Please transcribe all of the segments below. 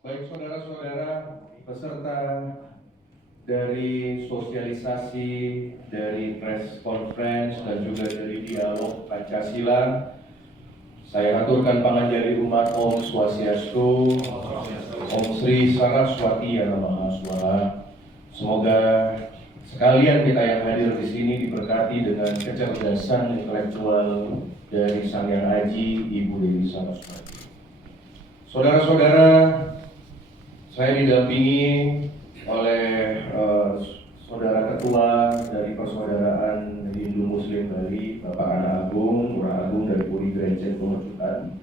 Baik saudara-saudara peserta dari sosialisasi, dari press conference dan juga dari dialog Pancasila, saya aturkan panganjali umat Om Swastiastu, Om Sri Saraswati Yang Maha Suara. Semoga sekalian kita yang hadir di sini diberkati dengan kecerdasan intelektual dari Sang Hyang Aji Ibu Dewi Saraswati. Saudara-saudara, saya didampingi oleh saudara ketua dari Persaudaraan Hindu Muslim Bali, Bapak Ana Agung, Lurah Agung dari Puri Grenjen Pemercutan.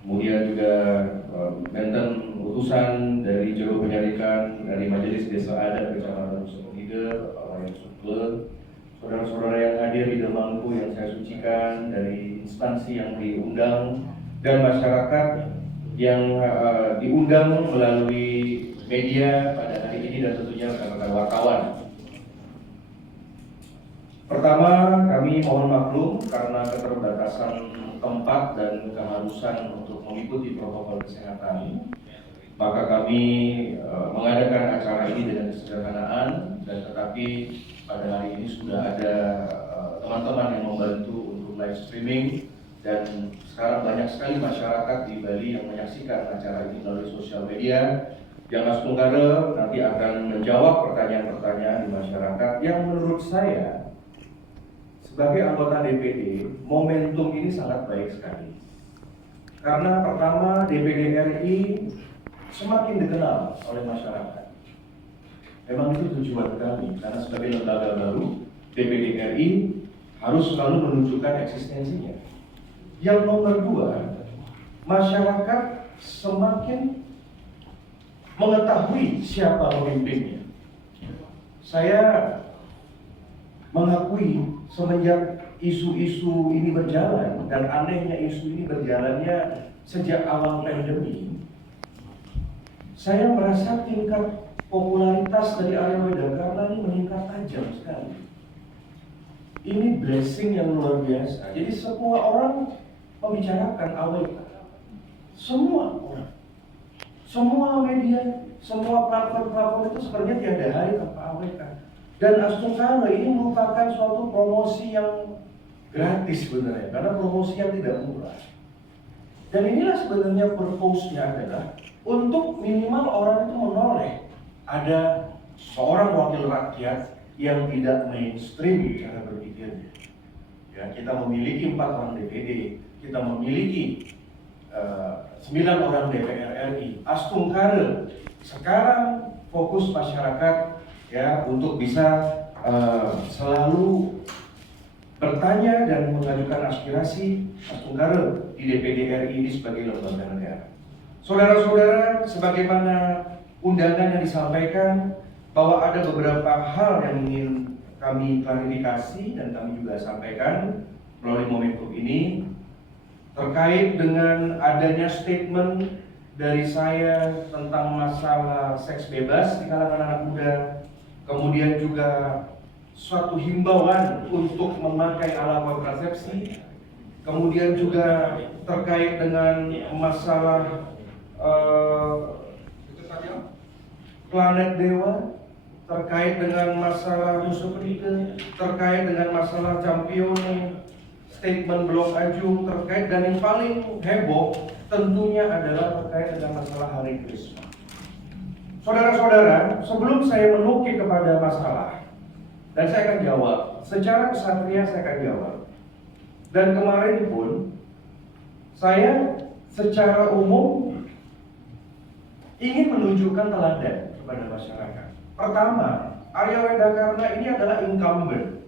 Kemudian juga benten utusan dari Juru Penyelidikan dari Majelis Desa Adat Kecamatan Nusa Bapak Wayan Suple, saudara-saudara yang hadir di Demangku yang saya sucikan, dari instansi yang diundang dan masyarakat yang diundang melalui media pada hari ini dan tentunya rekan-rekan wartawan. Pertama, kami mohon maklum karena keterbatasan tempat dan keharusan untuk mengikuti protokol kesehatan. Maka kami mengadakan acara ini dengan kesederhanaan, dan tetapi pada hari ini sudah ada teman-teman yang membantu untuk live streaming. Dan sekarang banyak sekali masyarakat di Bali yang menyaksikan acara ini melalui sosial media. Yang Astungkara nanti akan menjawab pertanyaan-pertanyaan di masyarakat yang menurut saya sebagai anggota DPD, momentum ini sangat baik sekali. Karena pertama, DPD RI semakin dikenal oleh masyarakat. Memang itu tujuan kami, karena sebagai lembaga baru, DPD RI harus selalu menunjukkan eksistensinya. Yang nomor dua, masyarakat semakin mengetahui siapa pemimpinnya. Saya mengakui semenjak isu-isu ini berjalan, dan anehnya isu ini berjalannya sejak awal pandemi, saya merasa tingkat popularitas dari Arya Wedakarna ini meningkat tajam sekali. Ini blessing yang luar biasa. Jadi semua orang membicarakan AWK. Semua orang, semua media, semua platform-platform itu sebenarnya tiada hari tanpa AWK. Dan Astungkara ini merupakan suatu promosi yang gratis sebenarnya, karena promosi yang tidak murah. Dan inilah sebenarnya purpose-nya adalah untuk minimal orang itu menoleh ada seorang wakil rakyat yang tidak mainstream cara berpikirnya. Ya, kita memiliki 4 orang DPD, kita memiliki 9 orang DPR RI. Astungkara sekarang fokus masyarakat ya untuk bisa selalu bertanya dan mengajukan aspirasi Astungkara di DPD RI ini sebagai lembaga negara. Saudara-saudara, sebagaimana undangan yang disampaikan bahwa ada beberapa hal yang ingin kami klarifikasi dan kami juga sampaikan melalui momentum ini terkait dengan adanya statement dari saya tentang masalah seks bebas di kalangan anak muda, kemudian juga suatu himbauan untuk memakai alat kontrasepsi, kemudian juga terkait dengan masalah planet dewa, terkait dengan masalah musuh pendidik, terkait dengan masalah campione, statement Blok Ajung, terkait, dan yang paling heboh tentunya adalah terkait dengan masalah Hari Krisma. Saudara-saudara, sebelum saya menukik kepada masalah, dan saya akan jawab, secara kesatria saya akan jawab. Dan kemarin pun, saya secara umum ingin menunjukkan teladan kepada masyarakat. Pertama, Arya Wedakarna ini adalah incumbent,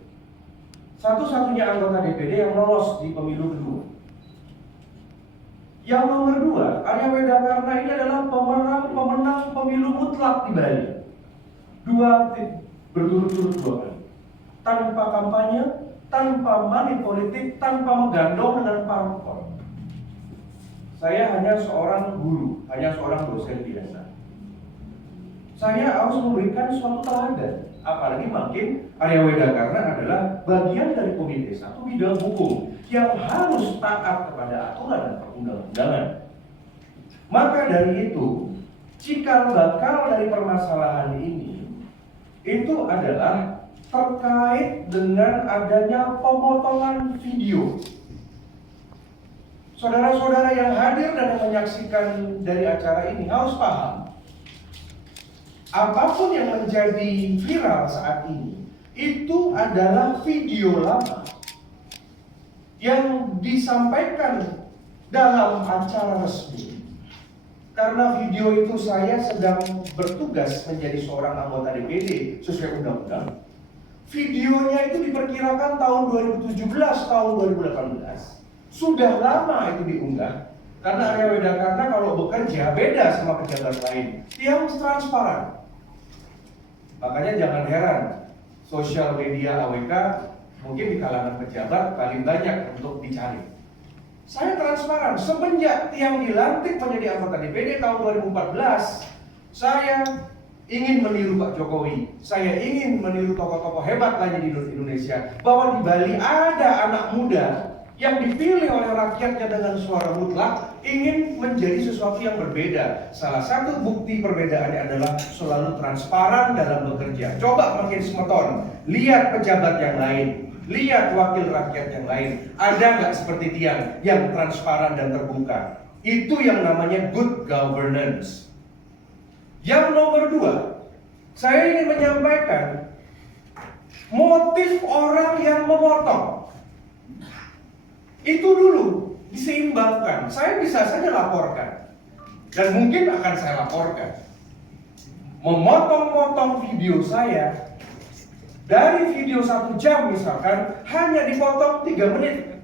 satu-satunya anggota DPD yang lolos di pemilu kedua. Yang nomor dua, Arya Wedakarna ini adalah pemenang pemilu mutlak di Bali. Berturut-turut 2 kali. Tanpa kampanye, tanpa money politik, tanpa menggandong dengan parpol. Saya hanya seorang guru, hanya seorang dosen biasa. Saya harus memberikan suatu teladan. Apalagi makin Arya Wedakarna adalah bagian dari Komite 1 bidang hukum yang harus taat kepada aturan dan perundang-undangan. Maka dari itu, Cikal bakal dari permasalahan ini itu adalah terkait dengan adanya pemotongan video. Saudara-saudara yang hadir dan menyaksikan dari acara ini harus paham, apapun yang menjadi viral saat ini itu adalah video lama yang disampaikan dalam acara resmi. Karena video itu saya sedang bertugas menjadi seorang anggota DPD sesuai undang-undang. Videonya itu diperkirakan tahun 2017, tahun 2018. Sudah lama itu diunggah. Karena Arya Widakarna kalau bekerja beda sama pejabat lain. Yang transparan. Makanya jangan heran, sosial media AWK mungkin di kalangan pejabat paling banyak untuk dicari. Saya transparan, semenjak Tiang dilantik menjadi anggota DPD tahun 2014, saya ingin meniru Pak Jokowi, saya ingin meniru tokoh-tokoh hebat lainnya di Indonesia, bahwa di Bali ada anak muda yang dipilih oleh rakyatnya dengan suara mutlak, ingin menjadi sesuatu yang berbeda. Salah satu bukti perbedaannya adalah selalu transparan dalam bekerja. Coba makin semeton, lihat pejabat yang lain, lihat wakil rakyat yang lain, ada nggak seperti Tiang yang transparan dan terbuka? Itu yang namanya good governance. Yang nomor 2, saya ingin menyampaikan motif orang yang memotong. Itu dulu diseimbangkan. Saya bisa saja laporkan, dan mungkin akan saya laporkan. Memotong-motong video saya, dari video 1 jam misalkan, hanya dipotong 3 menit,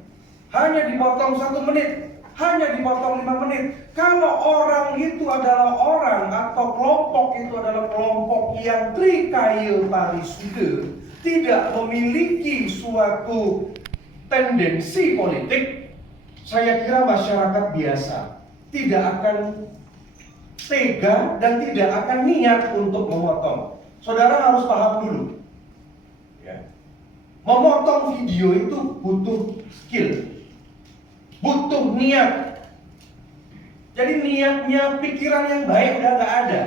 hanya dipotong 1 menit, hanya dipotong 5 menit. Kalau orang itu adalah orang atau kelompok itu adalah kelompok yang trikaya parisude, tidak memiliki suatu tendensi politik, saya kira masyarakat biasa tidak akan tega dan tidak akan niat untuk memotong. Saudara harus paham dulu. Memotong video itu butuh skill, butuh niat. Jadi niatnya, pikiran yang baik udah gak ada.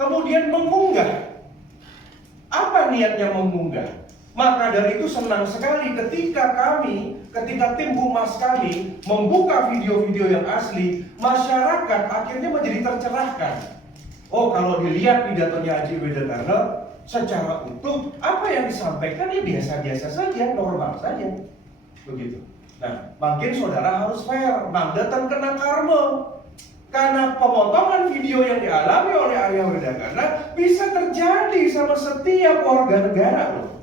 Kemudian mengunggah. Apa niatnya mengunggah? Maka dari itu senang sekali ketika tim humas kami membuka video-video yang asli, masyarakat akhirnya menjadi tercerahkan. Oh, kalau dilihat pidatonya Haji Widakarna secara utuh, apa yang disampaikan ya biasa-biasa saja, normal saja, begitu. Nah, makin saudara harus fair, mandatan kena karma. Karena pemotongan video yang dialami oleh Arya Widakarna bisa terjadi sama setiap warga negara loh.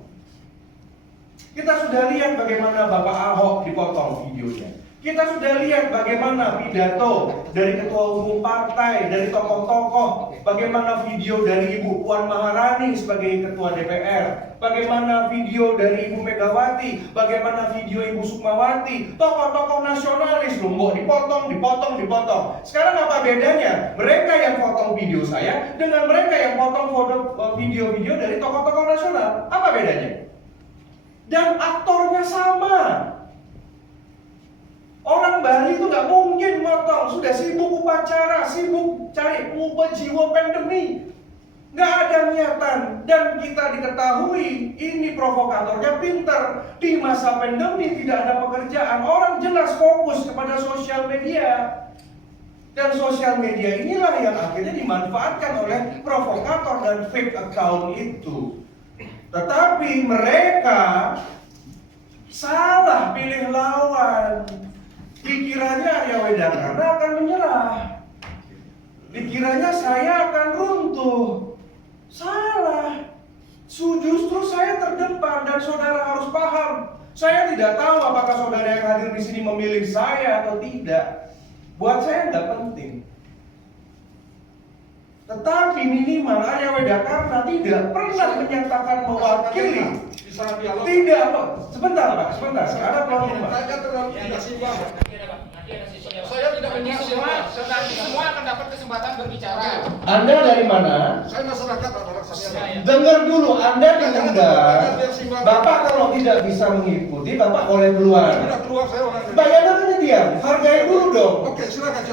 Kita sudah lihat bagaimana Bapak Ahok dipotong videonya. Kita sudah lihat bagaimana pidato dari ketua umum partai, dari tokoh-tokoh, bagaimana video dari Ibu Puan Maharani sebagai ketua DPR, bagaimana video dari Ibu Megawati, bagaimana video Ibu Sukmawati, tokoh-tokoh nasionalis loh, dipotong. Sekarang apa bedanya mereka yang potong video saya dengan mereka yang potong video-video dari tokoh-tokoh nasional? Apa bedanya? Dan aktornya sama. Orang Bali itu nggak mungkin motong, sudah sibuk upacara, sibuk cari pengubah jiwa pandemi, nggak ada niatan. Dan kita diketahui ini provokatornya pintar. Di masa pandemi tidak ada pekerjaan, orang jelas fokus kepada sosial media. Dan sosial media inilah yang akhirnya dimanfaatkan oleh provokator dan fake account itu. Tetapi mereka salah pilih lawan. Dikiranya Arya Widakarna akan menyerah. Dikiranya saya akan runtuh. Salah. Justru saya terdepan dan saudara harus paham. Saya tidak tahu apakah saudara yang hadir di sini memilih saya atau tidak. Buat saya nggak penting. Tetapi minimal Arya Widakarna tidak pernah menyatakan mewakili. Tidak, Pak. Sebentar, Pak. Sebentar. Ada problem, Pak. Saya terlalu tidak simbang. Saya tidak menyerah. Semua akan dapat kesempatan berbicara. Anda dari mana? Saya masyarakat adalah saya. Dengar dulu, Anda diundang. Bapak kalau tidak bisa mengikuti, Bapak boleh keluar. Tidak keluar, saya orang. Bayangannya dia, hargai dulu dong. Oke, silakan.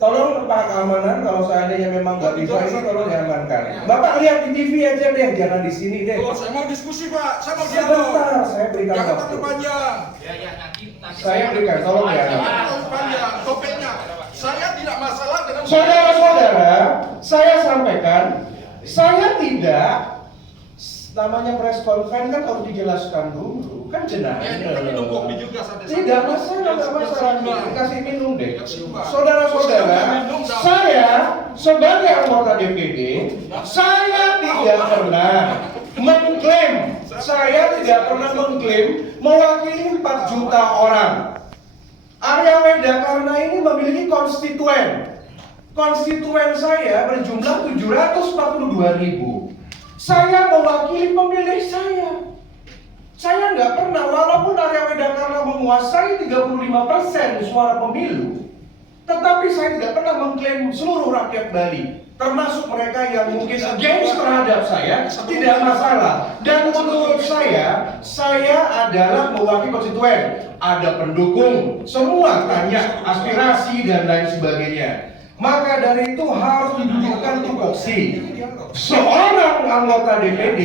Tolong Pak Keamanan, kalau seandainya memang nggak bisa ini tolong diamankan. Bapak lihat di TV aja deh, jangan di sini deh. Oh, saya mau diskusi Pak, saya mau dialog. Sebentar, saya berikan Jangan waktu. terlalu panjang. Ya, nanti. Saya berikan, tolong ya. Jangan terlalu panjang. Topiknya, saya tidak masalah dengan. Saudara-saudara, saya sampaikan, saya tidak, namanya press conference kan harus dijelaskan dulu, kan Ya, ini kan minum kopi jenah. juga sampai. Tidak masalah, nggak masalah. Kasih minum deh. Ya, simbang. Saudara-saudara, saya sebagai anggota DPD, saya tidak pernah mengklaim, mewakili 4 juta orang. Arya Wedakarna ini memiliki konstituen. Konstituen saya berjumlah 742.000. Saya mewakili pemilih saya. Saya nggak pernah, walaupun Arya Wedakarna menguasai 35% suara pemilu, tetapi saya tidak pernah mengklaim seluruh rakyat Bali, termasuk mereka yang mungkin against terhadap saya, tidak masalah. Dan menurut saya adalah mewakili konstituen. Ada pendukung, semua tanya aspirasi dan lain sebagainya. Maka dari itu harus didudukkan tupoksi. Seorang anggota DPD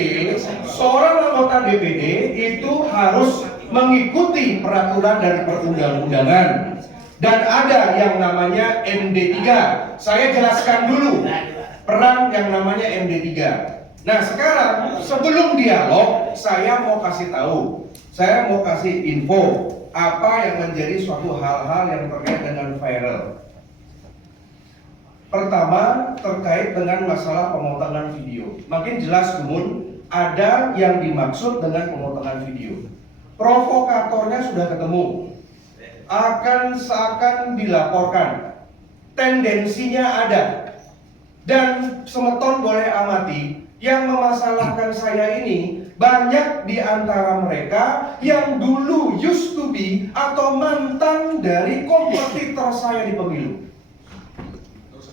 itu harus mengikuti peraturan dari perundang-undangan. Dan ada yang namanya MD3. Saya jelaskan dulu peran yang namanya MD3. Nah sekarang sebelum dialog, saya mau kasih tahu, saya mau kasih info apa yang menjadi suatu hal-hal yang terkait dengan viral. Pertama, terkait dengan masalah pemotongan video. Makin jelas Gumun, ada yang dimaksud dengan pemotongan video. Provokatornya sudah ketemu, seakan dilaporkan, tendensinya ada. Dan semeton boleh amati, yang memasalahkan saya ini banyak di antara mereka yang dulu used to be atau mantan dari kompetitor saya di pemilu.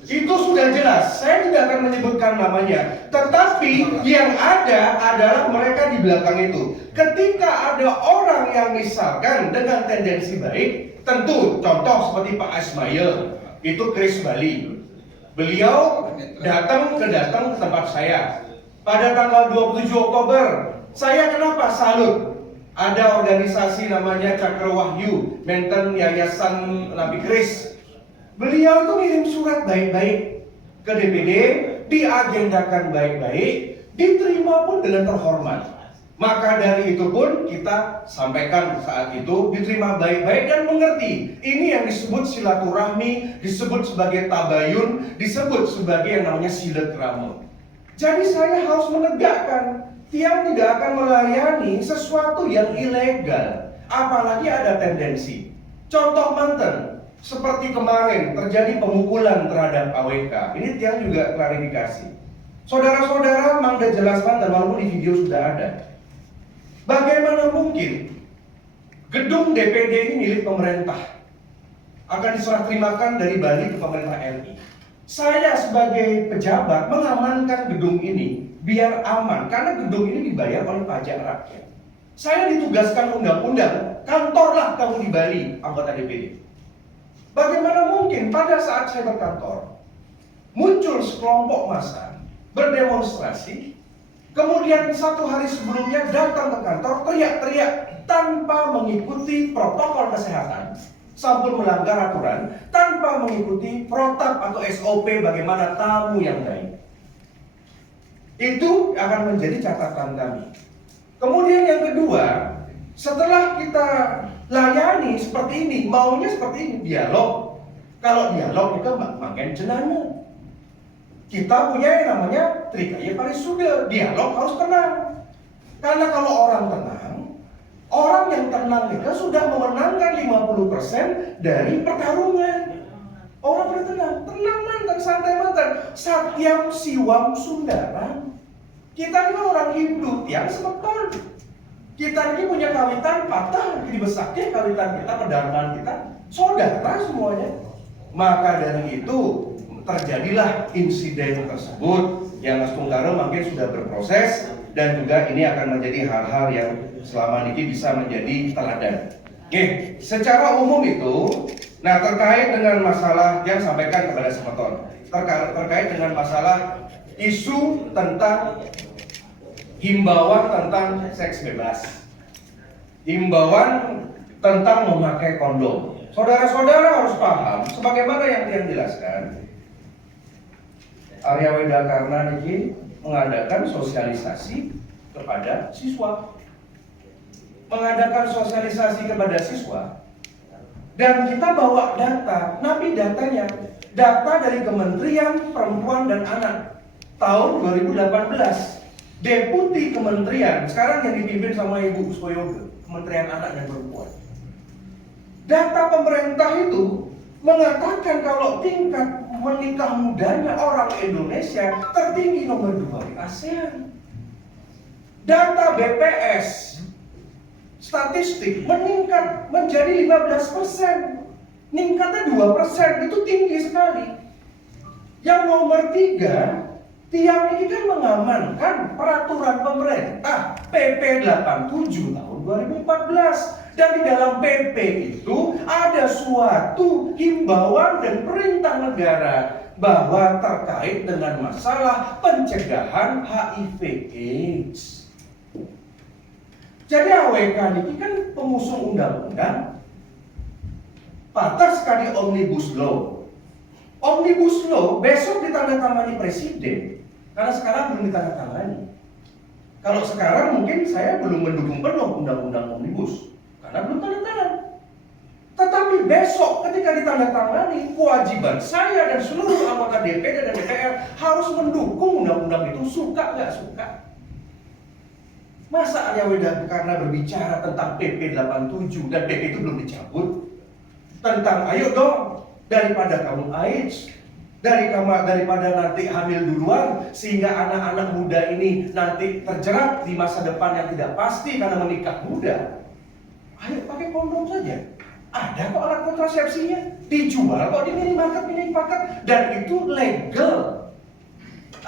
Itu sudah jelas, saya tidak akan menyebutkan namanya. Tetapi yang ada adalah mereka di belakang itu. Ketika ada orang yang misalkan dengan tendensi baik, tentu contoh seperti Pak Ismail, itu Chris Bali. Beliau datang ke tempat saya pada tanggal 27 Oktober. Saya kenapa salut? Ada organisasi namanya Cakra Wahyu, Menten Yayasan Nabi Kris. Beliau itu ngirim surat baik-baik ke DPD, diagendakan baik-baik, diterima pun dengan terhormat. Maka dari itu pun kita sampaikan saat itu diterima baik-baik dan mengerti. Ini yang disebut silaturahmi, disebut sebagai tabayun, disebut sebagai yang namanya silaturahmi. Jadi saya harus menegakkan, tiang tidak akan melayani sesuatu yang ilegal, apalagi ada tendensi. Contoh manten, seperti kemarin terjadi pemukulan terhadap AWK. Ini tiang juga klarifikasi. Saudara-saudara Mangga jelaskan dan walaupun di video sudah ada. Bagaimana mungkin gedung DPD ini milik pemerintah akan diserah terimakan dari Bali ke pemerintah RI? Saya sebagai pejabat mengamankan gedung ini biar aman karena gedung ini dibayar oleh pajak rakyat. Saya ditugaskan undang-undang, kantorlah kamu di Bali, anggota DPD. Bagaimana mungkin pada saat saya berkantor muncul sekelompok massa berdemonstrasi, kemudian 1 hari sebelumnya datang ke kantor teriak-teriak tanpa mengikuti protokol kesehatan, sambil melanggar aturan, tanpa mengikuti protap atau SOP bagaimana tamu yang baik. Itu akan menjadi catatan kami. Kemudian yang kedua, setelah kita layani seperti ini, maunya seperti ini, dialog. Kalau dialog itu makin jenana. Kita punya yang namanya Trikaya Parisuda, dialog harus tenang. Karena kalau orang tenang, orang yang tenang itu sudah memenangkan 50% dari pertarungan. Orang bertenang, tenang mantan, santai mantan, satyam siwam sundaram. Kita ini orang Hindu, tiang semeton. Kita ini punya kawitan patah di besaknya kawitan kita, perdarmaan kita, saudara semuanya. Maka dari itu terjadilah insiden tersebut yang Mas Tungkaro mungkin sudah berproses dan juga ini akan menjadi hal-hal yang selama ini bisa menjadi teladan. Oke, secara umum itu Nah, terkait dengan masalah yang sampaikan kepada Semeton, terkait dengan masalah isu tentang himbauan tentang seks bebas, himbauan tentang memakai kondom. Saudara-saudara harus paham, sebagaimana yang jelaskan, Arya Wedakarna ini mengadakan sosialisasi kepada siswa, dan kita bawa data, tapi datanya data dari Kementerian Perempuan dan Anak tahun 2018. Deputi Kementerian sekarang yang dipimpin sama Ibu Uswoyoga, Kementerian Anak dan Perempuan. Data pemerintah itu mengatakan kalau tingkat menikah mudanya orang Indonesia tertinggi nomor 2 di ASEAN. Data BPS statistik meningkat menjadi 15%, meningkatnya 2%, itu tinggi sekali. Yang nomor 3, Tiang ini kan mengamankan peraturan pemerintah PP 87 tahun 2014. Dan di dalam PP itu ada suatu himbauan dan perintah negara bahwa terkait dengan masalah pencegahan HIV/AIDS. Jadi AWK ini kan pengusung undang-undang, pantas sekali Omnibus Law. Omnibus Law besok ditandatangani presiden, karena sekarang belum ditandatangani. Kalau sekarang mungkin saya belum mendukung penuh undang-undang Omnibus, karena belum tanda tangan. Tetapi besok ketika ditandatangani, kewajiban saya dan seluruh anggota DPD dan DPR harus mendukung undang-undang itu, suka nggak suka. Masa Arya Wedakarna berbicara tentang PP 87 dan PP itu belum dicabut? Tentang ayo dong, daripada kamu AIDS, daripada nanti hamil duluan sehingga anak-anak muda ini nanti terjerat di masa depan yang tidak pasti karena menikah muda. Ayo pakai kondom saja. Ada kok alat kontrasepsinya, dijual kok di minimarket, dan itu legal.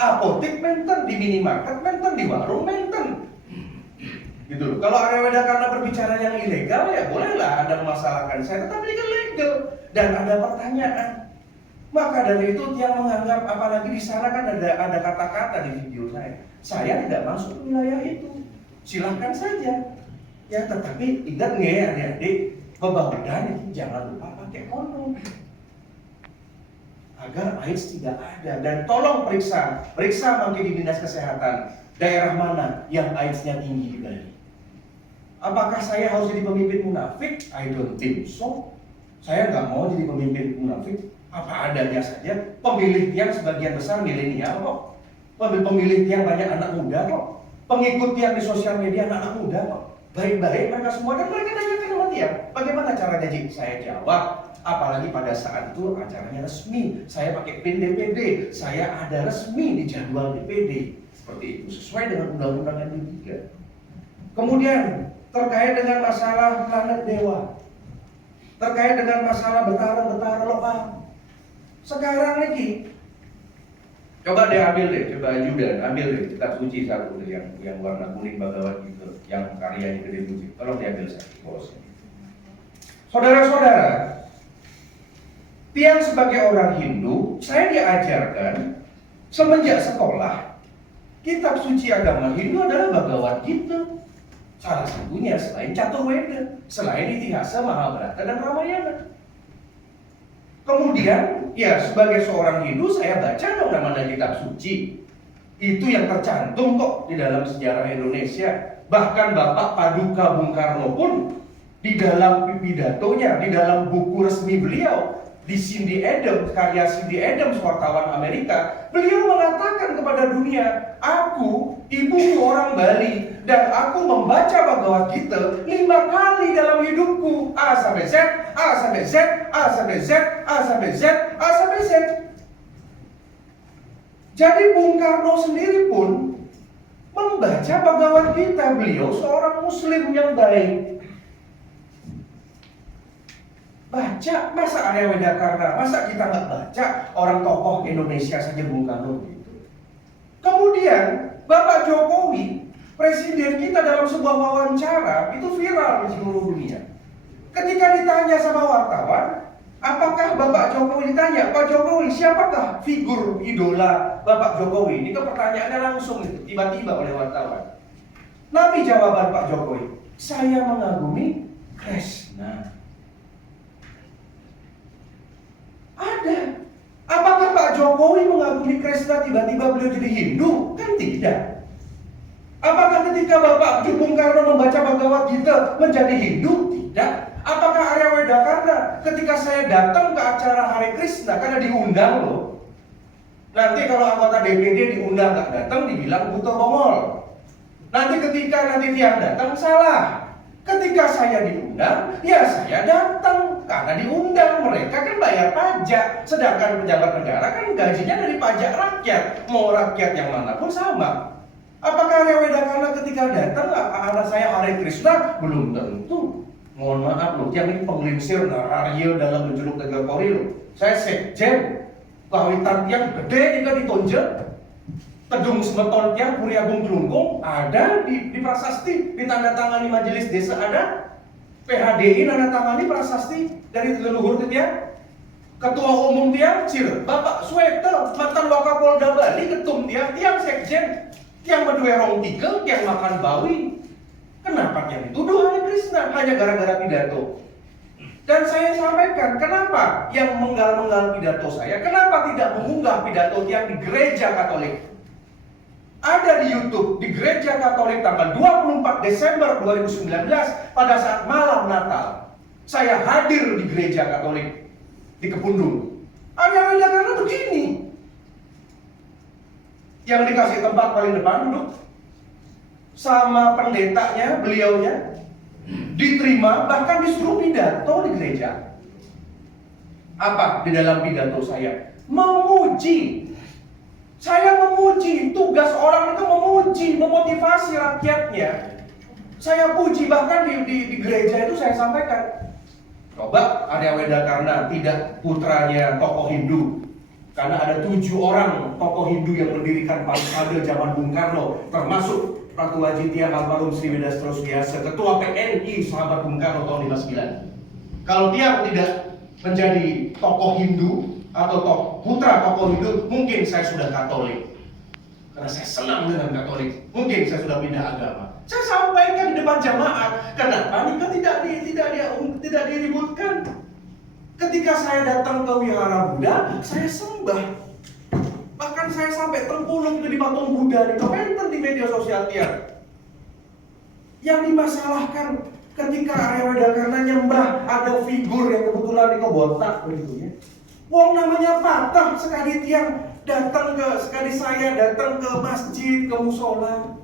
Apotek menten, di minimarket menten, di warung menten. Gitu. Kalau Arya Wedakarna berbicara yang ilegal, ya bolehlah Anda memasalahkan saya, tetapi ini kan legal dan ada pertanyaan. Maka dari itu dia menganggap, apalagi di sana kan ada kata-kata di video saya tidak masuk ke wilayah itu. Silahkan saja. Ya, tetapi ingat nih ya adik-adik, bebawadan itu jangan lupa pakai kondom agar AIDS tidak ada. Dan tolong periksa mungkin di Dinas Kesehatan daerah mana yang AIDS-nya tinggi di Bali. Apakah saya harus jadi pemimpin munafik? I don't think so. Saya nggak mau jadi pemimpin munafik. Apa adanya saja. Pemilih yang sebagian besar milenial kok. Pemilih yang banyak anak muda kok. Pengikut yang di sosial media anak muda kok. Baik-baik mereka semua, dan mereka tanyakan sama dia, bagaimana caranya Ji? Saya jawab, apalagi pada saat itu acaranya resmi. Saya pakai PIN DPD, saya ada resmi di jadwal DPD. Seperti itu, sesuai dengan Undang-Undang MD3. Kemudian terkait dengan masalah planet dewa, terkait dengan masalah betara lokal. Sekarang ini, coba ambil deh kitab suci satu deh, yang warna kuning Bhagavad Gita, yang karyanya Gede Buji. Tolong diambil satu bosnya. Saudara-saudara, Tiang sebagai orang Hindu, saya diajarkan semenjak sekolah, kitab suci agama Hindu adalah Bhagavad Gita. Salah satunya selain Caturveda, selain Itihasa, Mahabharata, dan Ramayana. Kemudian, ya sebagai seorang Hindu saya baca dong namanya kitab suci. Itu yang tercantum kok di dalam sejarah Indonesia. Bahkan Bapak Paduka Bung Karno pun di dalam pidatonya, di dalam buku resmi beliau, di Cindy Adams, karya Cindy Adams, wartawan Amerika, beliau mengatakan kepada dunia, aku ibuku orang Bali dan aku membaca Bhagavad Gita 5 kali dalam hidupku, A sampai Z, A sampai Z, A sampai Z, A sampai Z, A sampai Z. Jadi Bung Karno sendiri pun membaca Bhagavad Gita. Beliau seorang Muslim yang baik. Baca, masa Arya Wedakarna, masa kita nggak baca orang tokoh Indonesia saja Bung Karno gitu. Kemudian Bapak Jokowi, presiden kita, dalam sebuah wawancara itu viral di seluruh dunia. Ketika ditanya sama wartawan, Apakah Bapak Jokowi ditanya, Pak Jokowi siapakah figur idola Bapak Jokowi? Ini kan pertanyaannya langsung tiba-tiba oleh wartawan. Nabi jawaban Pak Jokowi, saya mengagumi Kresna. Ada. Apakah Pak Jokowi mengagumi Kresna tiba-tiba beliau jadi Hindu? Kan tidak. Apakah ketika Bapak Bung Karno membaca Bhagavad Gita menjadi Hindu? Tidak. Apakah Arya Wedakarna ketika saya datang ke acara Hare Krishna karena diundang loh? Nanti kalau anggota DPD diundang nggak datang dibilang buta bongol. Nanti ketika tiang datang salah. Ketika saya diundang, ya saya datang karena diundang. Mereka kan bayar pajak, sedangkan pejabat negara kan gajinya dari pajak rakyat. Mau rakyat yang manapun sama. Apakah Arya Wedakarna ketika datang anak saya Hare Krishna? Belum tentu. Mohon maaf loh, yang ini penglingsir Arya dalam menjeluk Tegar Polri loh. Saya sekjen, kawitan yang gede jika ditonjol. Kedung semeton tiang Puri Agung Gelunggung ada di prasasti, ditandatangani majelis desa ada. PHDI nandatangani prasasti dari leluhur ke tiang. Ketua umum tiang Cir, Bapak Suweto, mantan Wakapolda Bali, ketum tiang sekjen, tiang berdua rong tiga, tiang makan bawi. Kenapa yang dituduh Hare Krishna hanya gara-gara pidato? Dan saya sampaikan, kenapa yang menggal-menggal pidato saya, kenapa tidak mengunggah pidato yang di gereja Katolik? Ada di YouTube, di gereja Katolik tanggal 24 Desember 2019 pada saat malam Natal. Saya hadir di gereja Katolik di Kepundung. Arya Wedakarna begini. Yang dikasih tempat paling depan duduk sama pendetanya, beliaunya diterima, bahkan disuruh pidato di gereja. Apa di dalam pidato saya? Memuji. Saya memuji, tugas orang itu memuji, memotivasi rakyatnya. Saya puji, bahkan di gereja itu saya sampaikan, coba Arya Wedakarna tidak putranya tokoh Hindu. Karena ada 7 orang tokoh Hindu yang mendirikan Pancasila zaman Bung Karno, termasuk Ratu Wajitya almarhum Sriwedha Strosbiasa, ketua PNI sahabat Bung Karno tahun 59. Kalau dia tidak menjadi tokoh Hindu atau putra tokoh Hindu, mungkin saya sudah Katolik. Karena saya senang dengan Katolik, mungkin saya sudah pindah agama. Saya sampaikan di depan jamaat, kenapa nikah tidak diributkan? Ketika saya datang ke Wihara Buddha, saya sembah. Bahkan saya sampai tengkuluk di patung Buddha, di komentar di media sosial tiang. Yang dimasalahkan ketika Arya Wedakarna nyembah ada figur yang kebetulan di botak begitu ya. Wong namanya patah sekali tiang datang sekali saya datang ke masjid, ke musola.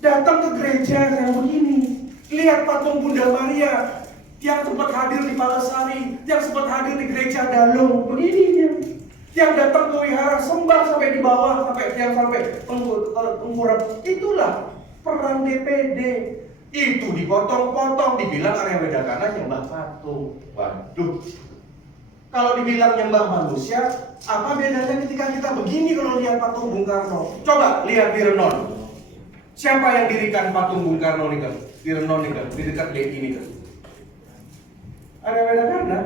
Datang ke gereja yang begini, lihat patung Bunda Maria yang sempat hadir di Palasari, yang sempat hadir di gereja Dalung, begini dia. Yang datang ke wihara sembah sampai di bawah, sampai tengkurap. Itulah peran DPD. Itu dipotong-potong, dibilang Arya Wedakarna nyembah patung. Waduh. Kalau dibilang nyembah manusia, apa bedanya ketika kita begini kalau lihat patung Bung Karno? Coba lihat di Renon. Siapa yang dirikan patung Bung Karno nih kan? Di Renon nih kan, di dekat DI ini kan? Arya Wedakarna.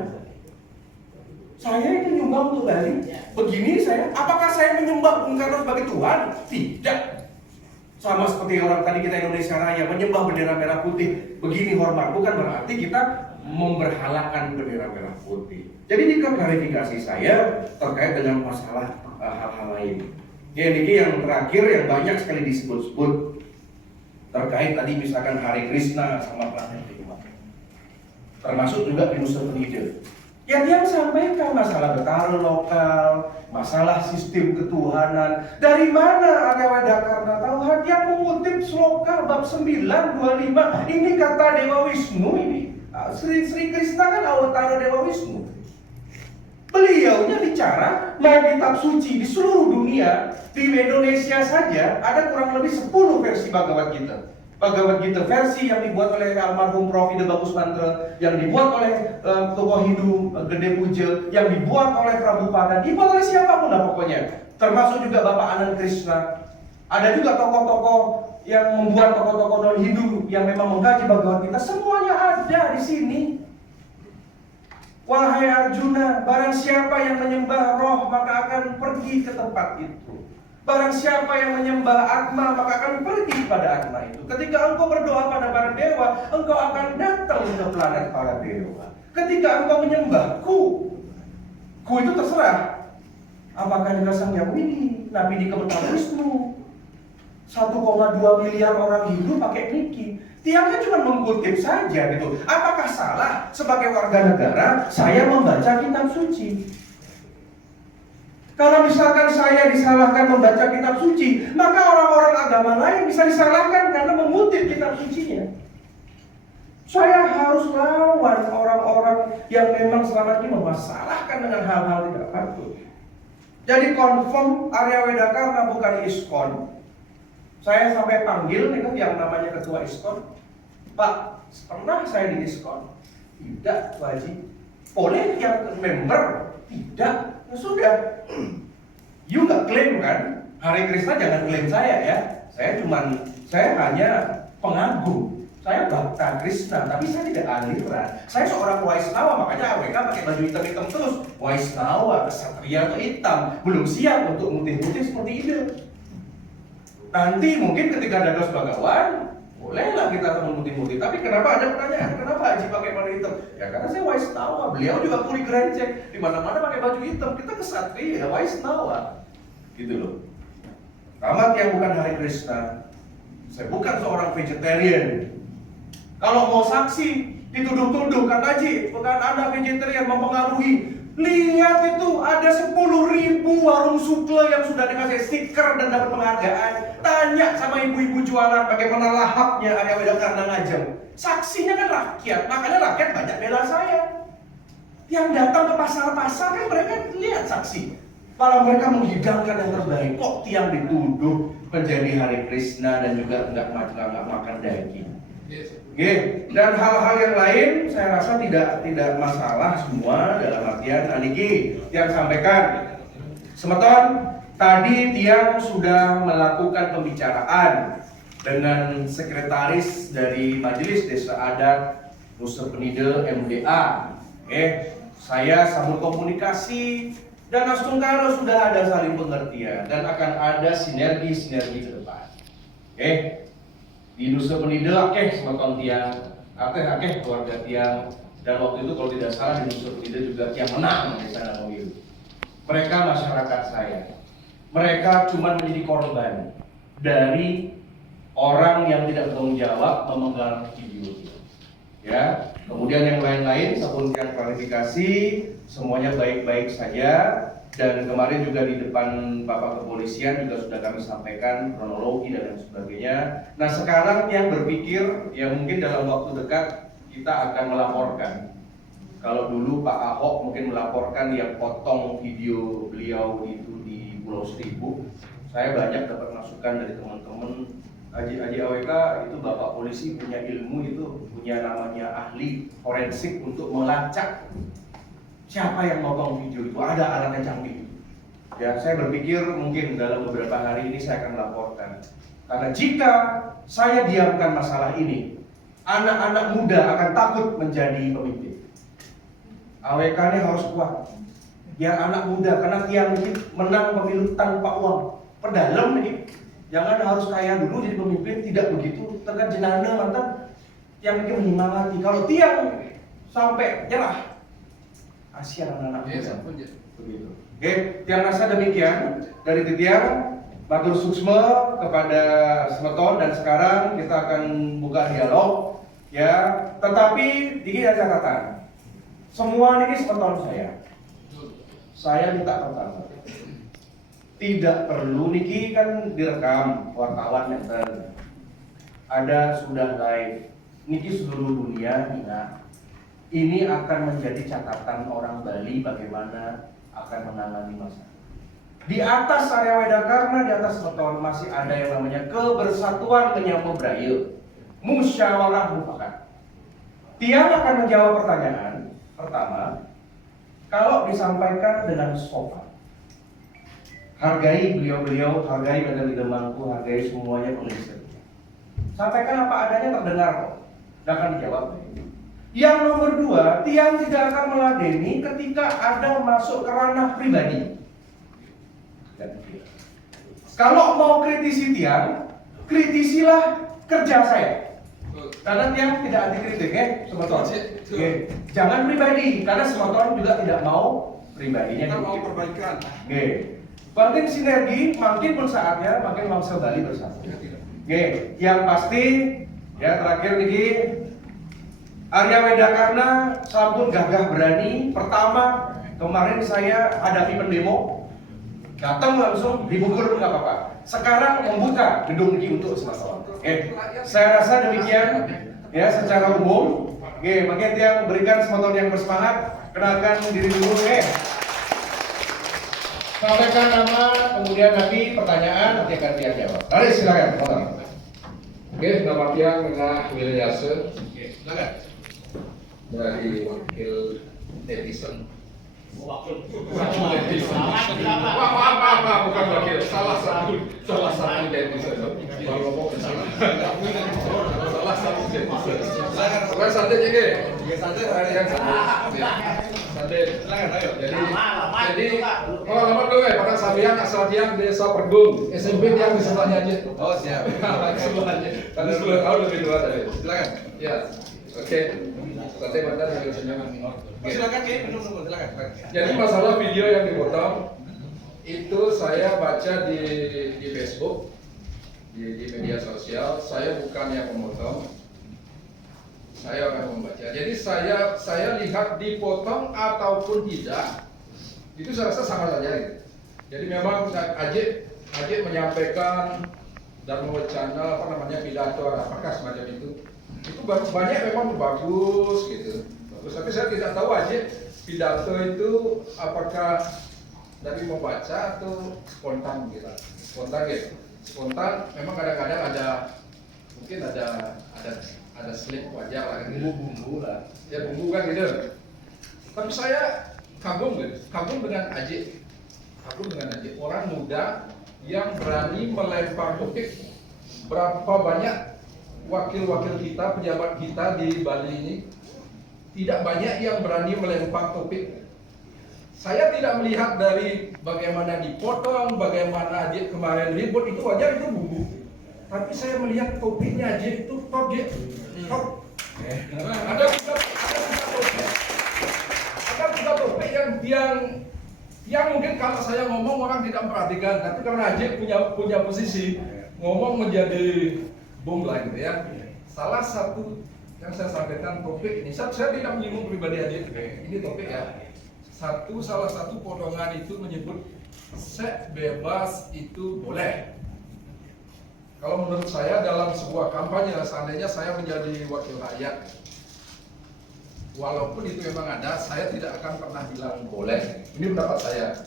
Saya itu nyumbang untuk Bali. Begini saya, apakah saya menyembah Bung Karno sebagai Tuhan? Tidak. Sama seperti orang tadi kita Indonesia Raya menyembah bendera merah putih. Begini hormat, bukan berarti kita memberhalakan bendera merah putih. Jadi ini klarifikasi saya terkait dengan masalah hal-hal lain. Ya, ini yang terakhir yang banyak sekali disebut-sebut terkait tadi misalkan Hare Krishna sama planet Dewa. Termasuk juga di Nusa Penida. Ya dia sampaikan masalah Betara lokal, masalah sistem ketuhanan. Dari mana Arya Wedakarna tahu? Dia mengutip sloka bab 9:25. Ini kata Dewa Wisnu ini. Sri Krishna kan awatara Dewa Wisnu. Beliaunya bicara mau kitab suci di seluruh dunia. Di Indonesia saja ada kurang lebih 10 versi Bhagavad Gita. Bhagavad Gita versi yang dibuat oleh almarhum Prof. Ida Bagus Mantra, yang dibuat oleh tokoh Hindu Gede Puja, yang dibuat oleh Prabhupada, dibuat oleh siapapun lah pokoknya. Termasuk juga Bapak Anand Krishna. Ada juga tokoh-tokoh yang membuat tokoh-tokoh non Hindu yang memang mengkaji Bhagavad Gita. Semuanya ada di sini. Wahai Arjuna, barang siapa yang menyembah roh maka akan pergi ke tempat itu. Barang siapa yang menyembah Atma maka akan pergi pada Atma itu. Ketika engkau berdoa pada para dewa, engkau akan datang ke planet para dewa. Ketika engkau menyembahku, ku itu terserah. Apakah di Sang Hyang Widi, Nabi di Kementerian Wisnu, 1,2 miliar orang hidup pakai niki. Tiangnya cuma mengutip saja gitu. Apakah salah sebagai warga negara saya membaca kitab suci? Kalau misalkan saya disalahkan membaca kitab suci, maka orang-orang agama lain bisa disalahkan karena mengutip kitab sucinya. Saya harus lawan orang-orang yang memang selama ini memasalahkan dengan hal-hal tidak patut. Jadi confirm Arya Wedakarna bukan ISKCON. Saya sampai panggil nih yang namanya ketua ISKCON, Pak, pernah saya di ISKCON? Tidak, Pak Haji. Boleh yang member? Tidak. Ya sudah. You nggak klaim kan? Hare Krishna jangan klaim saya ya. Saya hanya pengagum. Saya Bhakta Krishna, tapi saya tidak aliran. Saya seorang Waisnawa, makanya AWK pakai baju hitam-hitam terus. Waisnawa, kesatria itu hitam, belum siap untuk putih-putih seperti itu. Nanti mungkin ketika Dados Bagawan, bolehlah kita putih-putih. Tapi kenapa ada pertanyaan? Kenapa Haji pakai baju hitam? Ya karena saya Waisnawa, beliau juga kuli gerenceng. Di mana-mana pakai baju hitam, kita kesatria, Waisnawa. Gitu loh. Tamat yang bukan Hare Krishna. Saya bukan seorang vegetarian. Kalau mau saksi, dituduh-tuduh, kan Haji, bukan Anda vegetarian mempengaruhi. Lihat itu, ada 10.000 warung sukle yang sudah dikasih stiker dan dapat penghargaan. Tanya sama ibu-ibu jualan bagaimana lahapnya Arya Wedakarna Ngajeng. Saksinya kan rakyat, makanya rakyat banyak bela saya. Yang datang ke pasar-pasar kan mereka lihat saksi. Kalau mereka menghidangkan yang terbaik, kok tiang dituduh menjadi Hare Krishna dan juga nggak makan daging. Oke, dan hal-hal yang lain saya rasa tidak masalah semua dalam artian Aniki yang sampaikan. Semeton, tadi Tiang sudah melakukan pembicaraan dengan sekretaris dari Majelis Desa Adat Nusa Penida MDA. Saya sambung komunikasi dan Astungkara sudah ada saling pengertian dan akan ada sinergi ke depan. Di Nusa Penida semeton Tiang, keluarga Tiang, dan waktu itu kalau tidak salah di Nusa Penida juga Tiang menang di sana pemilu. Mereka masyarakat saya, mereka cuma menjadi korban dari orang yang tidak bertanggung jawab memegang video. Ya, kemudian yang lain-lain sebelum Tiang klarifikasi semuanya baik-baik saja. Dan kemarin juga di depan Bapak Kepolisian juga sudah kami sampaikan kronologi dan lain sebagainya. Nah sekarang yang berpikir ya mungkin dalam waktu dekat kita akan melaporkan. Kalau dulu Pak Ahok mungkin melaporkan yang potong video beliau itu di Pulau Seribu. Saya banyak dapat masukan dari teman-teman Haji AWK itu Bapak Polisi punya ilmu itu, punya namanya ahli forensik untuk melacak siapa yang motong video itu, ada alatnya canggih. Ya, saya berpikir mungkin dalam beberapa hari ini saya akan melaporkan. Karena jika saya diamkan masalah ini, anak-anak muda akan takut menjadi pemimpin. AWK ini harus kuat. Biar anak muda, karena Tiang ini menang pemilu tanpa uang. Pedalam ini, jangan harus kaya dulu jadi pemimpin, tidak begitu. Tekan jenana mantap, Tiang ini menyemangati. Kalau Tiang sampai nyerah, kasihan anak-anak muda. Begitu. Oke, Tiang rasa demikian dari Tiang, matur suksma kepada Semeton dan sekarang kita akan buka dialog ya. Tetapi ini ada catatan. Semua ini Semeton saya. Saya minta pertama. Tidak perlu niki kan direkam wartawan yang ada sudah live. Niki seluruh dunia ingat. Ini akan menjadi catatan orang Bali bagaimana akan menangani masalah. Di atas Arya Wedakarna, di atas Semeton masih ada yang namanya kebersatuan menyambung Braya, musyawarah mufakat. Tiang akan menjawab pertanyaan pertama, kalau disampaikan dengan sopan, hargai beliau-beliau, hargai Medali Demangku, hargai semuanya pengisi. Sampaikan apa adanya terdengar kok, tidak akan dijawab. Yang nomor dua, tiang tidak akan meladeni ketika ada masuk ke ranah pribadi. Kalau mau kritisi tiang, kritisilah kerja saya. Karena tiang tidak anti kritik, ya, semeton. Jangan pribadi, karena semeton juga tidak mau pribadinya. Kita mau perbaikan. Penting sinergi, makin pun saatnya, makin mau kembali bersatu. Yang pasti, ya terakhir nih, Arya Wedakarna sampun gagah berani. Pertama, kemarin saya hadapi pendemo, datang langsung dibungkur nggak apa-apa. Sekarang membuka gedung ini untuk semua. Saya rasa demikian ya secara umum. Makin yang berikan semoton yang bersemangat. Kenalkan diri dulu. Sampaikan nama, kemudian nanti pertanyaan nanti akan dia jawab. Mari silakan. Oke, selamat siang dengan Will Yase Silakan. dari wakil netizen. Wakil. Maaf, bukan wakil, salah satu netizen. Baru ngomong ke sini. Salah satu netizen. Silakan santai aja, Ge. Santai. Silakan, ayo. Jadi, lama dulu pada Sabian asal tiang desa Pergung, SMP yang di sebelahnya aja. Oh, siap. Sebelahnya. Karena 10 tahun lebih tua tadi. Silakan. Ya, oke. Santai bentar sambil senyum. Silakan, Ki. Minum, silakan. Jadi masalah video yang dipotong itu saya baca di Facebook, di media sosial. Saya bukan yang memotong, saya akan membaca. Jadi saya lihat dipotong ataupun tidak, itu saya rasa sama saja. Gitu. Jadi memang Ajik menyampaikan dan mewacana pidato apakah semacam itu banyak memang bagus gitu. Bagus, tapi saya tidak tahu Ajik pidato itu apakah dari membaca atau spontan gitu. Spontan memang kadang-kadang mungkin ada slip wajar lah gitu. Bumbu lah. Ya bumbu kan gitu. Tapi saya kagum dengan Ajik. Orang muda yang berani melempar topik. Berapa banyak wakil-wakil kita, pejabat kita di Bali ini tidak banyak yang berani melempar topik. Saya tidak melihat dari bagaimana dipotong, bagaimana Ajik kemarin ribut, itu wajar, itu bumbu. Tapi saya melihat topiknya Ajik itu top, top. Ada juga topik yang mungkin kalau saya ngomong orang tidak memperhatikan, tapi karena Ajik punya posisi ngomong menjadi bom lah gitu ya. Salah satu yang saya sampaikan topik ini, saya tidak menyinggung pribadi Ajik. Ini topik ya. Salah satu potongan itu menyebut seks bebas itu boleh. Kalau menurut saya dalam sebuah kampanye, seandainya saya menjadi wakil rakyat, walaupun itu memang ada, saya tidak akan pernah bilang boleh. Ini pendapat saya.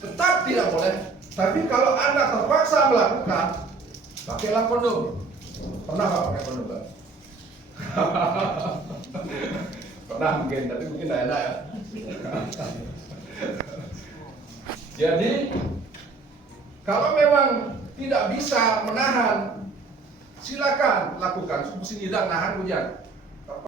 Tetap tidak boleh. Tapi kalau Anda terpaksa melakukan, pakailah kondom. Pernah nggak pakai kondom, Pak? Pernah mungkin, tapi mungkin tidak enak ya. Jadi, kalau memang tidak bisa menahan, silakan lakukan. Fungsi tidak nahan hujan.